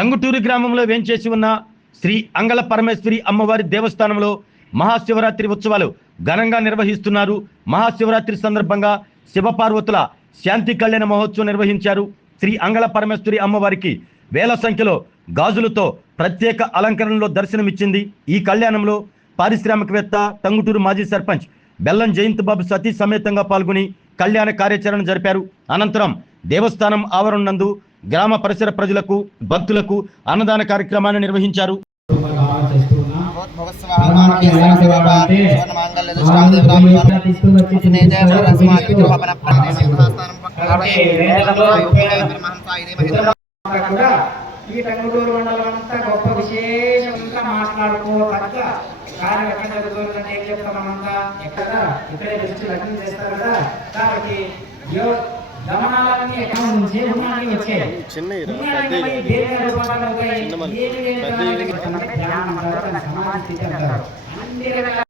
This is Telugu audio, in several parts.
టంగుటూరు గ్రామంలో వేంచేసి ఉన్న శ్రీ అంగళ పరమేశ్వరి అమ్మవారి దేవస్థానంలో మహాశివరాత్రి ఉత్సవాలు ఘనంగా నిర్వహిస్తున్నారు. మహాశివరాత్రి సందర్భంగా శివపార్వతుల శాంతి కళ్యాణ మహోత్సవం నిర్వహించారు. శ్రీ అంగళ పరమేశ్వరి అమ్మవారికి వేల సంఖ్యలో గాజులతో ప్రత్యేక అలంకరణలో దర్శనమిచ్చింది. ఈ కళ్యాణంలో పారిశ్రామికవేత్త టంగుటూరు మాజీ సర్పంచ్ బెల్లం జయంత్ బాబు సతీ సమేతంగా పాల్గొని కళ్యాణ కార్యాచరణ జరిపారు. అనంతరం దేవస్థానం ఆవరణ నందు గ్రామ పరిసర ప్రజలకు భక్తులకు అన్నదాన కార్యక్రమాన్ని నిర్వహించారు. ఈ టంగుటూరు మండలం అంతా గొప్ప విశేషంగా మాట్లాడుకోదగ్గ కార్యం ఎక్కడ జరుగుతుందంటే ఏం చెప్తామంతా ఎక్కడ ఇక్కడే దృష్టి లగ్నం చేస్తారు కదా. కాబట్టి గమనాలన్నీ ఎక్కడ నుంచి ఉన్నాయని వచ్చాయి సమాధి స్థితి అంటారు. అన్ని రకాల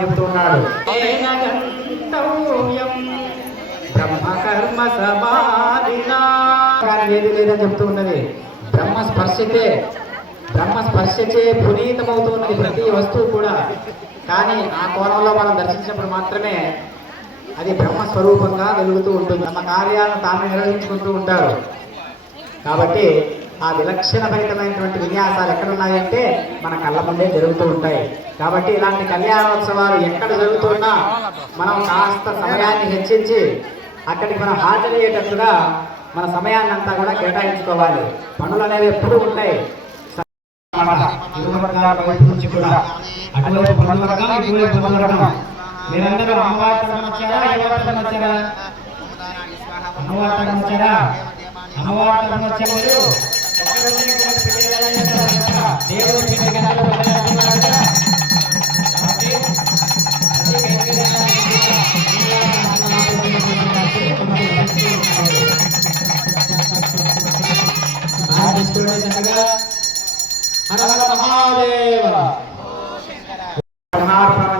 చెప్తున్నాడు. బ్రహ్మకర్మ సమాధినా ఏది లేదని చెప్తూ ఉన్నది. బ్రహ్మస్పర్శచే పునీతమవుతున్నది ప్రతి వస్తువు కూడా. కానీ ఆ కోణంలో మనం దర్శించినప్పుడు మాత్రమే అది బ్రహ్మస్వరూపంగా వెలుగుతూ ఉంటుంది. తమ కార్యాలను తాము నిర్వహించుకుంటూ ఉంటారు. కాబట్టి ఆ విలక్షణభరితమైనటువంటి విన్యాసాలు ఎక్కడున్నాయంటే మన కళ్ళ ముందే జరుగుతూ ఉంటాయి. కాబట్టి ఇలాంటి కళ్యాణోత్సవాలు ఎక్కడ జరుగుతున్నా మనం కాస్త సమయాన్ని హెచ్చించి అక్కడికి మనం హాజరయ్యేటట్టుగా మన సమయాన్ని అంతా కూడా కేటాయించుకోవాలి. పనులు అనేవి ఎప్పుడూ ఉంటాయి. మీరందరూ అమ్మవారి వచ్చారా? అమ్మవారి వచ్చారు.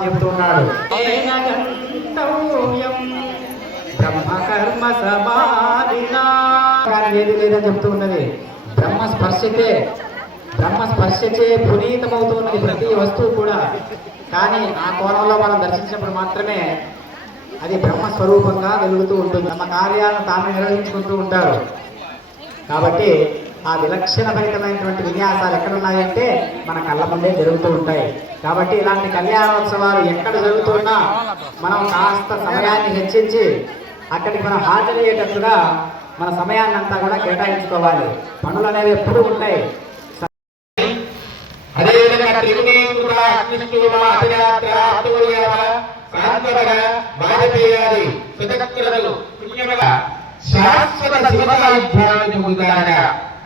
చెప్తున్నాడు. బ్రహ్మకర్మ సమాధినా ఏది లేదని చెప్తూ ఉన్నది. బ్రహ్మస్పర్శచే పునీతమవుతున్నది ప్రతి వస్తువు కూడా. కానీ ఆ కోణంలో మనం దర్శించినప్పుడు మాత్రమే అది బ్రహ్మస్వరూపంగా వెలుగుతూ ఉంటుంది. తమ కార్యాలను తాము నిర్వహించుకుంటూ ఉంటారు. కాబట్టి ఆ విలక్షణభరితమైనటువంటి విన్యాసాలు ఎక్కడున్నాయంటే మన కళ్ళ ముందే జరుగుతూ ఉంటాయి. కాబట్టి ఇలాంటి కళ్యాణోత్సవాలు ఎక్కడ జరుగుతున్నా మనం కాస్త సమయాన్ని హెచ్చించి అక్కడికి మనం హాజరయ్యేటట్టుగా మన సమయాన్ని అంతా కూడా కేటాయించుకోవాలి. పనులు అనేవి ఎప్పుడూ ఉంటాయి. అదేవిధంగా శాశ్వత శివసాయుధ్యాన్ని పొందుతారట.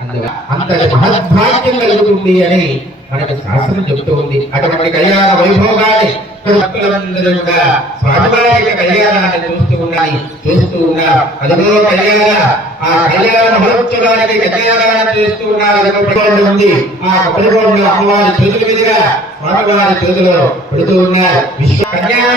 అందుగా అంతటి మహద్భాగ్యం కలుగుతుంది అని మనకు శాస్త్రం చెబుతూ ఉంది. అటువంటి కళ్యాణ వైభోగాన్ని భక్తులందరూ కూడా స్వామివారి కళ్యాణాన్ని చూస్తూ ఉన్నారు. అదిగో ఆ కళ్యాణ మహోత్సవానికి కళ్యాణాన్ని చేస్తూ ఉన్నారు. ఉంది ఆ కపలిగోడు అమ్మవారి చేతుల మీదుగా స్వామివారి చేతిలో పెడుతూ ఉన్నారు. విశ్వ కళ్యాణ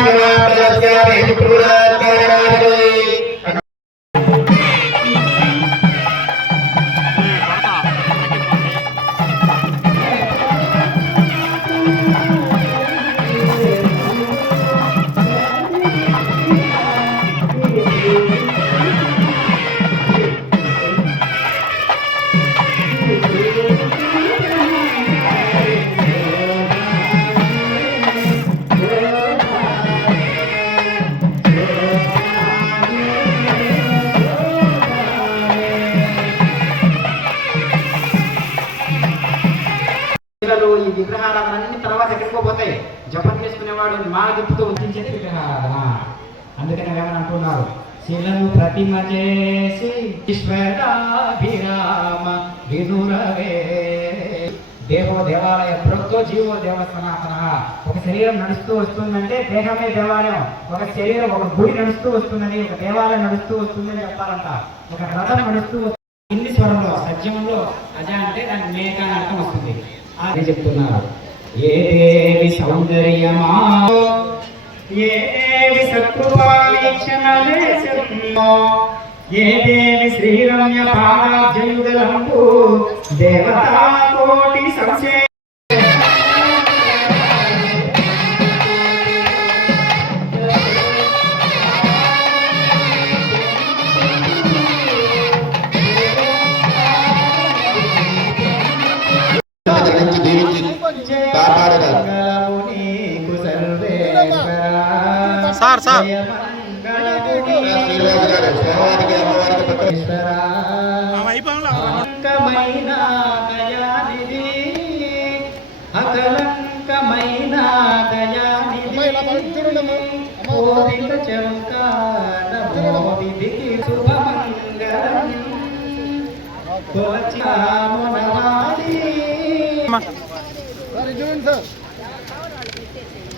ఈ విగ్రహారాధనన్ని తర్వాత ఎక్కడిపోతాయి. జపం చేసుకునేవాడు మా దిప్పుతూ ఉంచేది విగ్రహారాధన. అందుకని ఏమని అంటున్నారు, శిలను ప్రతిమ చేసి ఈశ్వరాభిరామ వినురవే దేవాలయ ప్రోక్తో జీవో దేవస్థాన. ఒక శరీరం నడుస్తూ వస్తుందంటే దేహమే దేవాలయం. ఒక శరీరం ఒక గుడి నడుస్తూ వస్తుందని, ఒక దేవాలయం నడుస్తూ వస్తుందని చెప్పాలంట. ఒక రథం నడుస్తూ హిందీ స్వరంలో సత్యంలో అజ అంటే దానికి మేక అని అర్థం వస్తుంది అని చెప్తున్నారు. ఏ దేవి సౌందర్యమా ఏ దేవి సత్కృపాలీక్షణలేశమో ఏ దేవి శ్రీరమ్య పాదాబ్జయుగలంబు దేవతా కోటి సంశయ సార్ అకలంకమైన దయానిధి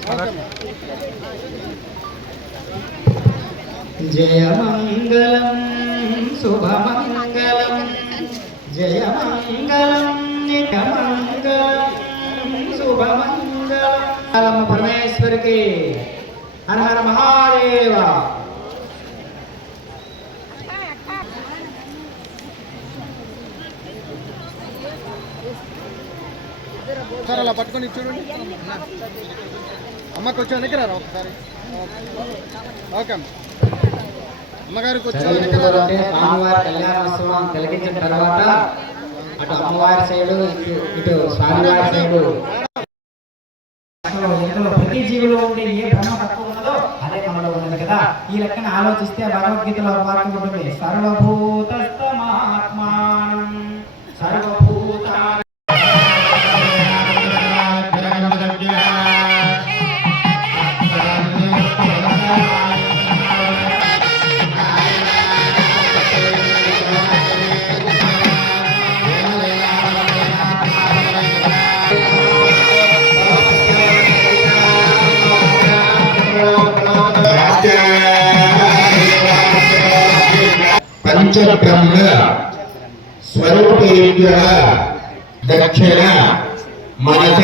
శుభమంగళం జయమంగళం శుభమంగళం జయమంగళం నిత్యమంగళం శుభమంగళం పరమేశ్వరికి. హర హర మహాదేవ. సార్ అలా పట్టుకొని చూడండి. అమ్మకి వచ్చి దగ్గర ఒకసారి. ఓకే అమ్మగారికి వచ్చి స్వామివారి కళ్యాణోత్సవం కలిగించిన తర్వాత అటు అమ్మవారి సైడు ఇటు స్వామివారి సైడు ప్రతి జీవిలో ఉండే ఏ బ్రహ్మ తత్వం ఉన్నదో అదే మనలో ఉన్నది కదా. ఈ లెక్కన ఆలోచిస్తే భగవద్గీతలో వాక్యం ఉంటుంది, సర్వభూతస్తమాత్మానం సర్వభూత పంచబ్రహ్మ స్వరూపేభ్య దక్షిణ మనస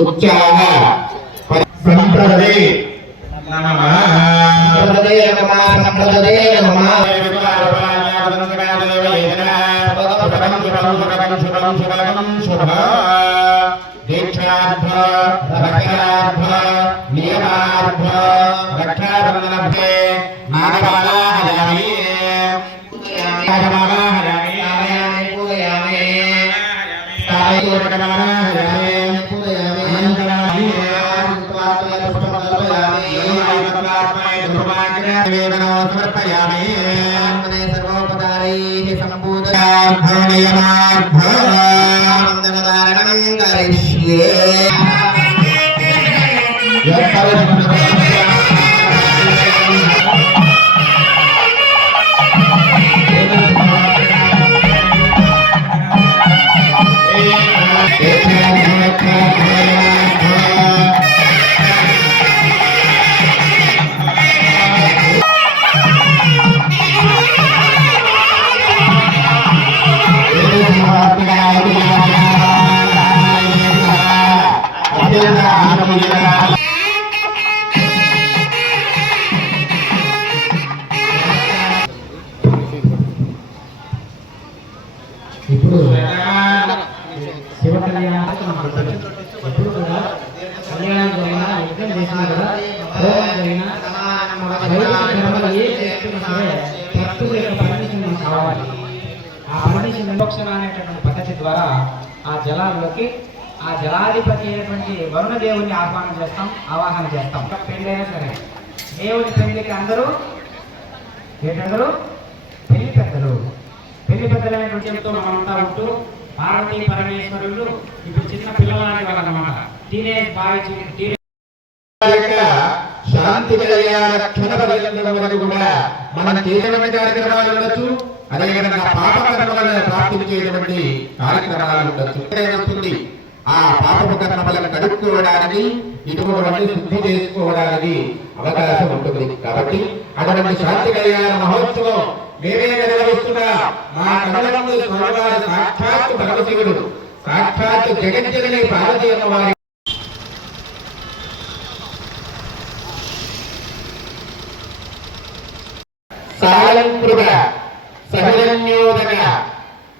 ఉచ్చాహ సంప్రదే నమః సంప్రదే నమః సంప్రదే నమః దీక్షార్థ రక్షార్థ నియమార్థ రక్షాబంధనభ్యే నాగపాలాహయామి సర్వోపకారైః సంపూజయామి కరిష్యే. ఇప్పుడు శివ కళ్యాణం ఎప్పుడు కూడా కళ్యాణం జరిగినా యుద్ధం చేసినా కూడా హోమం జరిగినా వైదిక కర్మలు ఏ చేస్తున్నా సరే భక్తుల యొక్క పర్మిషన్ మనకు కావాలి. ఆ పర్మిషన్ విమోక్షణ అనేటటువంటి పద్ధతి ద్వారా ఆ జలాల్లోకి ఆ జలాధిపతి అయినటువంటి వరుణ దేవుణ్ణి ఆవాహన చేస్తాం. పెళ్ళైనా సరే దేవుని పెళ్లికి అందరూ ఏంటందరూ పెళ్లి పెద్దలైనటువంటి మనమంతా ఉంటూ పార్వతీ పరమేశ్వరులు ఇప్పుడు చిన్న పిల్లలాంటి వాళ్ళన్నమాట. టీనేజ్ బాయ్స్ శాంతి కళ్యాణ క్షణ పర్యంతం వరకు కూడా మనం చేసినటువంటి కార్యక్రమాలు ఉండొచ్చు, అదేవిధంగా పాప కర్మలను ప్రాప్తించేటువంటి కార్యక్రమాలు ఉండొచ్చు. ఆ పాప కర్మలను కడుక్కోవడానికి ఇటువంటి శుద్ధి చేసుకోవడానికి అవకాశం ఉంటుంది. కాబట్టి అటువంటి శాంతి కళ్యాణ మహోత్సవం మేమే నిర్వహిస్తున్నా. మా కళ్ళ ముందు స్వామివారి సాక్షాత్ భగవశివుడు, సాక్షాత్ జగజ్జనని పార్వతీ అమ్మవారి సాలంకృత సహిరణ్యోదక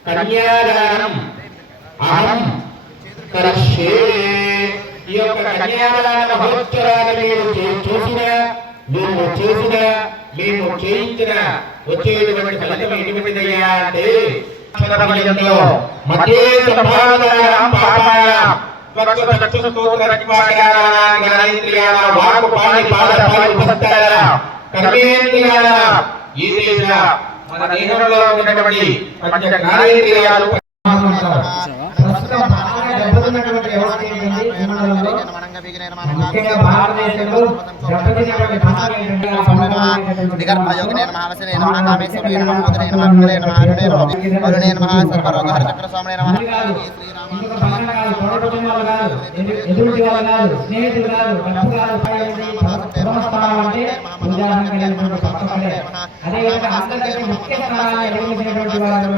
కన్యాదానం అహం కరిష్యే. ఈ యొక్క కన్యాదాన మహోత్సవాన్ని మేము చేయించిన వచ్చేటువంటి ఫలితం ఎటువంటిదయ్యా అంటే మధ్య సంభావనాయాం పాపాయాం మన దేహంలో ఉన్నటువంటి పంచ జ్ఞానేంద్రియాలు దెబ్బతిన్నటువంటి వ్యవస్థ ఏంటంటే విమానంలో ముఖ్యంగా భారతదేశంలో దెబ్బతిన్నటువంటి భాష ఏంటంటే ఎదుటి వాళ్ళు కాదు, స్నేహితులు కాదు, డబ్బు కాదు, ధర్మస్థానం అంటే అదేవిధంగా అందరికంటే ముఖ్య స్థానాన్ని నిర్వహించినటువంటి వారు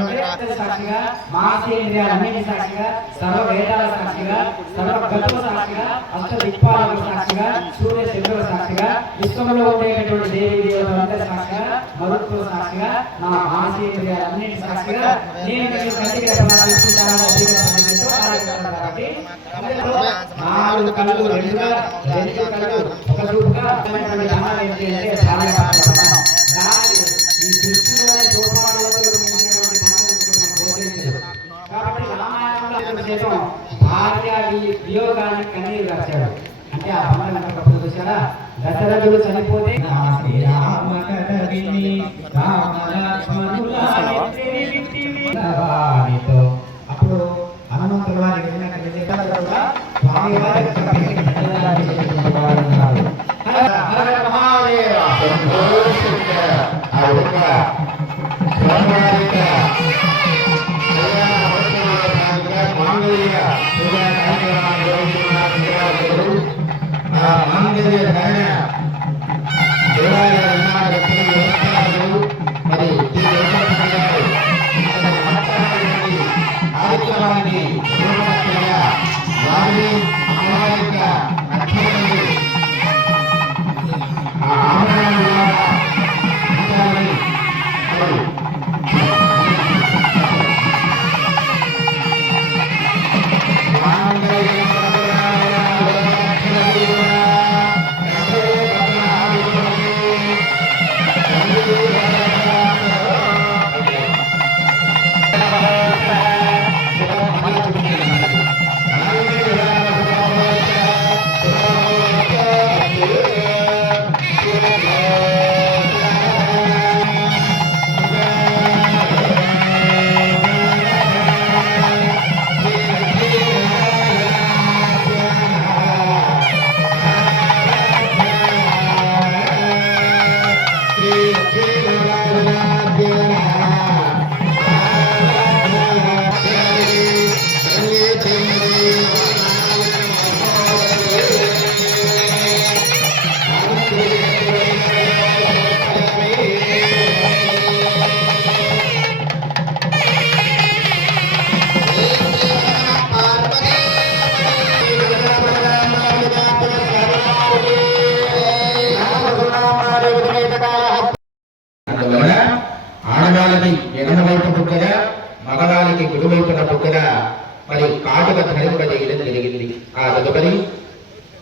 సాక్షిగా మహాసేంద్రియాలన్నిటి సాక్షిగా సర్వ వేదాల సాక్షిగా సర్వ గతుల సాక్షిగా అష్ట దిక్పాలకుల సాక్షిగా సూర్య చంద్రుల సాక్షిగా విశ్వంలో ఉండేటటువంటి దేవి దేవతలందరి సాక్షిగా మరుత్వ సాక్షిగా నా మహాసేంద్రియాలన్నిటి సాక్షిగా నేను కంటికి కాబట్టి నాలుగు కళ్ళు రెండుగా రెండు కళ్ళు ఒక చూపుగా ఈ సృష్టిలోనే కాబట్టి రామాయణంలో భార్య వియోగాన్ని కన్నీరు రాశాడు. అంటే ఆ బంధం చూసారా, దశరథుడు చనిపోతే అప్పుడు హనుమంతుడు వారి కార్యక్రమాన్ని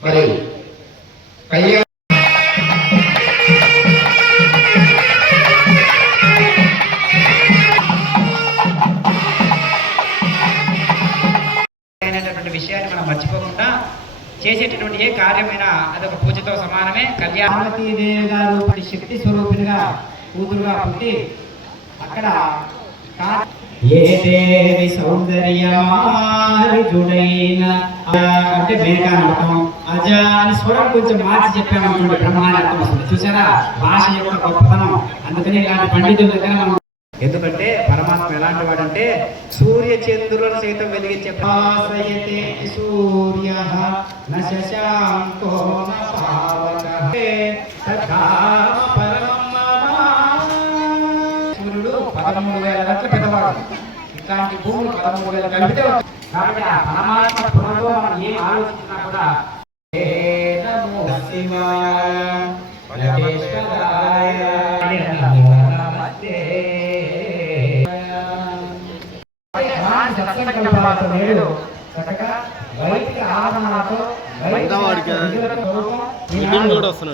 మరి కళ్యాణ అనేటటువంటి విషయాన్ని మనం మర్చిపోకుండా చేసేటటువంటి ఏ కార్యమైనా అదొక పూజతో సమానమే. పార్వతీదేవి గారు శక్తి స్వరూపినిగా కూతురుగా పుట్టి అక్కడ ఏ దేవి సౌందర్యమారిజుడైన అంటే మేఘానర్థం అజ అని స్వరం కొంచెం మార్చి చెప్పామనుకోండి బ్రహ్మాండ అర్థం వస్తుంది. చూసారా భాష యొక్క గొప్పతనం. అందుకని ఇలాంటి పండితుల దగ్గర మనం, ఎందుకంటే పరమాత్మ ఎలాంటి వాడంటే సూర్య చంద్రులను సైతం వెలిగించే భాసయతే సూర్య న శశాంకో న పావకః తథా సూర్యుడు 13,000 రెట్లు పెద్దవాడు. ఇట్లాంటి భూములు 13,000 కలిపితే కాబట్టి ఆ పరమాత్మ స్పృహతో మనం ఏం ఆలోచించినా కూడా నమో శివాయ పరమేశ్వరాయ నమస్తే సత్సంకల్పాలతో నేడు చక్కగా వైదిక ఆరాధనలతో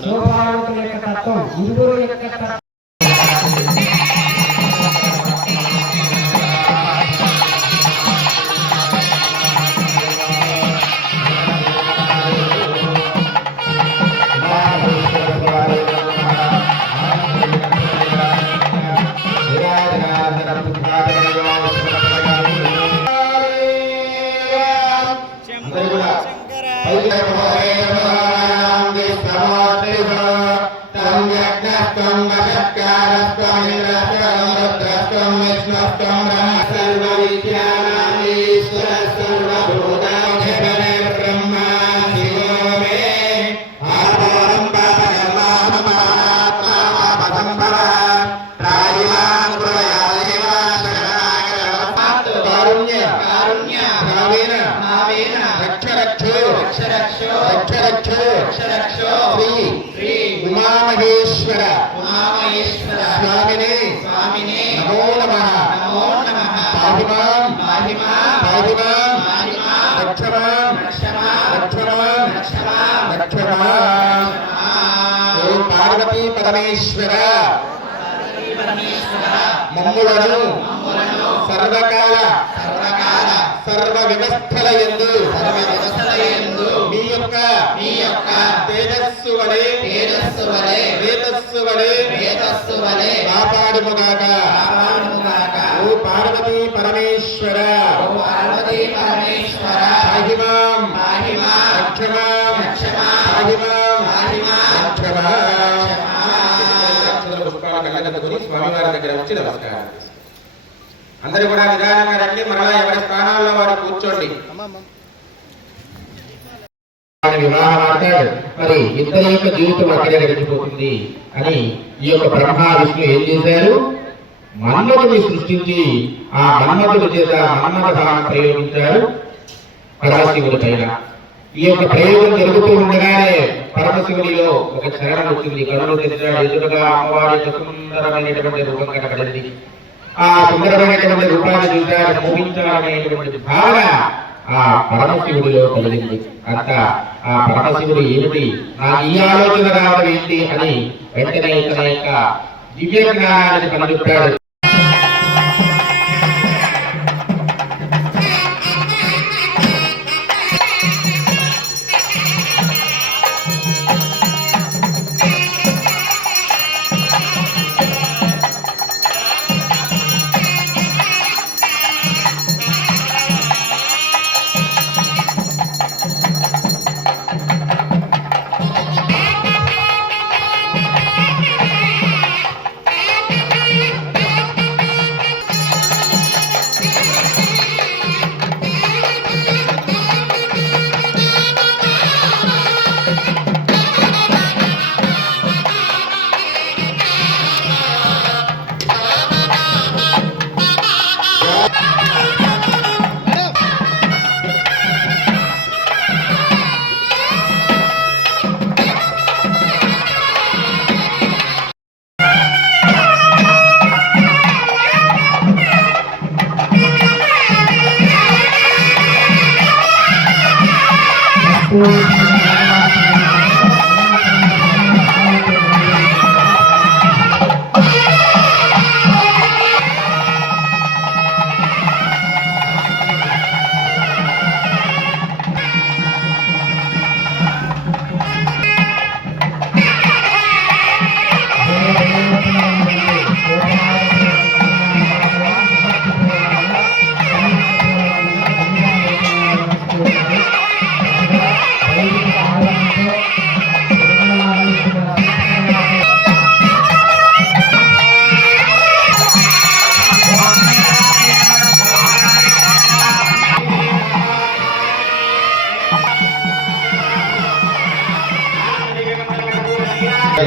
సోపానుల యొక్క తత్వం, ఇంద్రుల యొక్క తత్వం ఉమామహేశ్వర స్వామినే నమో నమః. పాహిమాం రక్షమాం ఓం పార్వతీ పరమేశ్వర మమ్ములను సర్వకాల సర్వ వ్యవస్థల యందు మీ యొక్క తేజస్సు వలె రేతస్సు వలె కాపాడుముగాక. ఓ పార్వతీ పరమేశ్వర పాహిమాం రక్షమాం స్వామివారి దగ్గర వచ్చి నమస్కారం. అందరూ కూడా నిదానంగా రండి. మరలా ఎవరి స్థానాల్లో వారు కూర్చోండి. వివాహం ఆడతాడు. మరి ఇద్దరి యొక్క జీవితం అక్కడే గడిచిపోతుంది అని ఈ యొక్క బ్రహ్మ విష్ణు ఏం చేశారు? మన్మథుని సృష్టించి ఆ మన్మథుడి చేత మన్మథాన్ని ప్రయోగించారు పరమశివుడి పైన. ఈ యొక్క ప్రయోగం జరుగుతూ ఉండగానే పరమశివుడిలో ఒక చరణం వచ్చింది. కరుణ తెచ్చాడు. ఎదురుగా అమ్మవారి యొక్క సుందరమైనటువంటి రూపం కనబడింది. ఆ సుందరమైనటువంటి రూపాన్ని చూశాడు. మోహించాలనేటువంటి భావన ఆ పరమశివుడిలో కలిగింది. అంత ఆ పరమశివుడు ఏమిటి, నాకు ఈ ఆలోచన రావడం ఏంటి అని వెంటనే తన యొక్క దివ్య జ్ఞానాన్ని కనుగొట్టాడు.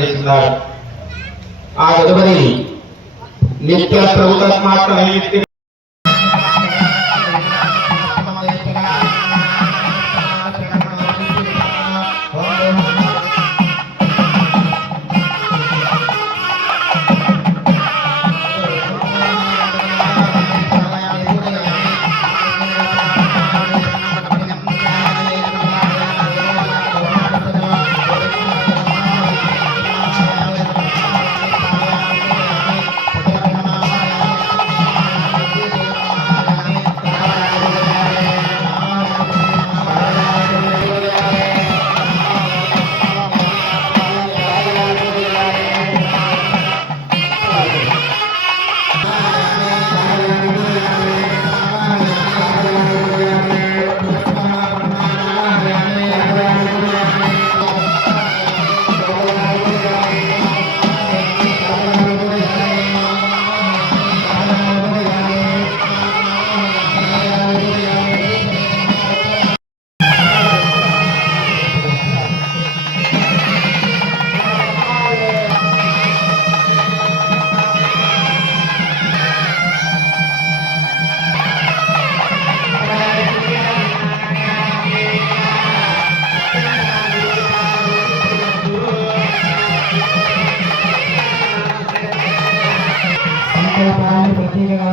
చేస్తున్నారు. ఆ తదుపరి నిత్య ప్రభుత్వాత్మక నైమిత్తిక ప్రత్యేకంగా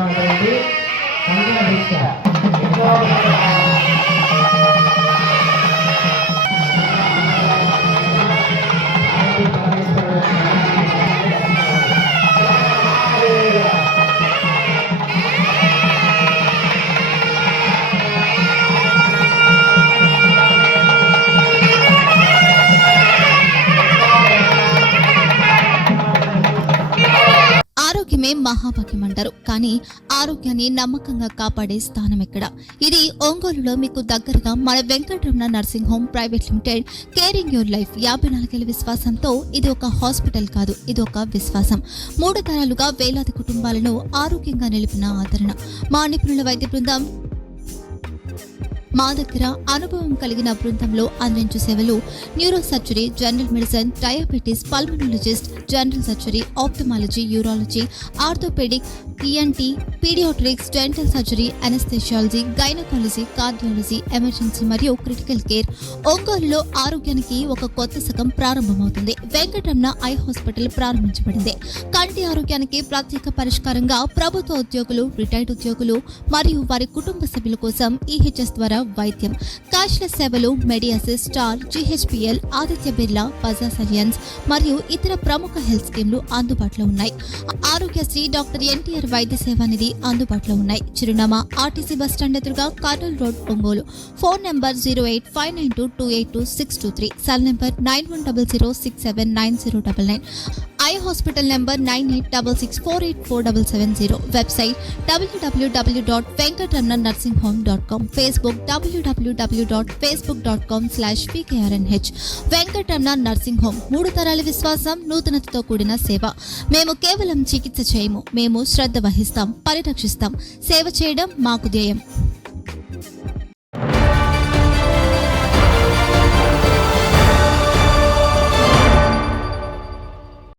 ఉన్నటువంటి సంఘ దీక్ష ఆరోగ్యమే మహాభాగ్యం అంటారు. కానీ ఆరోగ్యాన్ని నమ్మకంగా కాపాడే స్థానం ఎక్కడ? ఇది ఒంగోలులో మీకు దగ్గరగా మన Venkataramana nursing home private limited. Caring your life 54 ఏళ్ల విశ్వాసంతో ఇది ఒక హాస్పిటల్ కాదు, ఇది ఒక విశ్వాసం. 3 తరాలుగా వేలాది కుటుంబాలను ఆరోగ్యంగా నిలిపిన ఆదరణ. మా నిపుణుల వైద్య బృందం మా దగ్గర అనుభవం కలిగిన బృందంలో అందించే సేవలు neuro surgery, general medicine, diabetes, pulmonologist, general surgery, ophthalmology, urology, orthopaedic, ENT, paediatrics, dental surgery, anaesthesiology, gynaecology, cardiology, emergency మరియు క్రిటికల్ కేర్. ఒంగోలులో ఆరోగ్యానికి ఒక కొత్త శకం ప్రారంభమవుతుంది. వెంకటరమణ ఐ హాస్పిటల్ ప్రారంభించబడింది. కంటి ఆరోగ్యానికి ప్రత్యేక పరిష్కారంగా ప్రభుత్వ ఉద్యోగులు, రిటైర్డ్ ఉద్యోగులు మరియు వారి కుటుంబ సభ్యుల కోసం ఈహెచ్ఎస్ ద్వారా వైద్యం. క్యాష్లెస్ సేవలు Medi Assist, Star, GHPL, Aditya Birla, Bajaj Allianz మరియు ఇతర ప్రముఖ హెల్త్ స్కీమ్లు అందుబాటులో ఉన్నాయి. ఆరోగ్యశ్రీ, డాక్టర్ ఎన్టీఆర్ వైద్య సేవా నిధి అందుబాటులో ఉన్నాయి. చిరునామా ఆర్టీసీ బస్ స్టాండ్ ఎదురుగా, Kurnool road, Ongole. Phone number 08592282623, cell number 9100679099. Eye hospital number 9866484770. Website www.venkatramananursinghome.com. Facebook www.facebook.com/pkrnh. Venkataramana nursing home 3 తరాల విశ్వాసం, నూతనతతో కూడిన సేవ. మేము కేవలం చికిత్స చేయము, మేము శ్రద్ధ వహిస్తాం, పరిరక్షిస్తాం. సేవ చేయడం మాకు ధ్యేయం.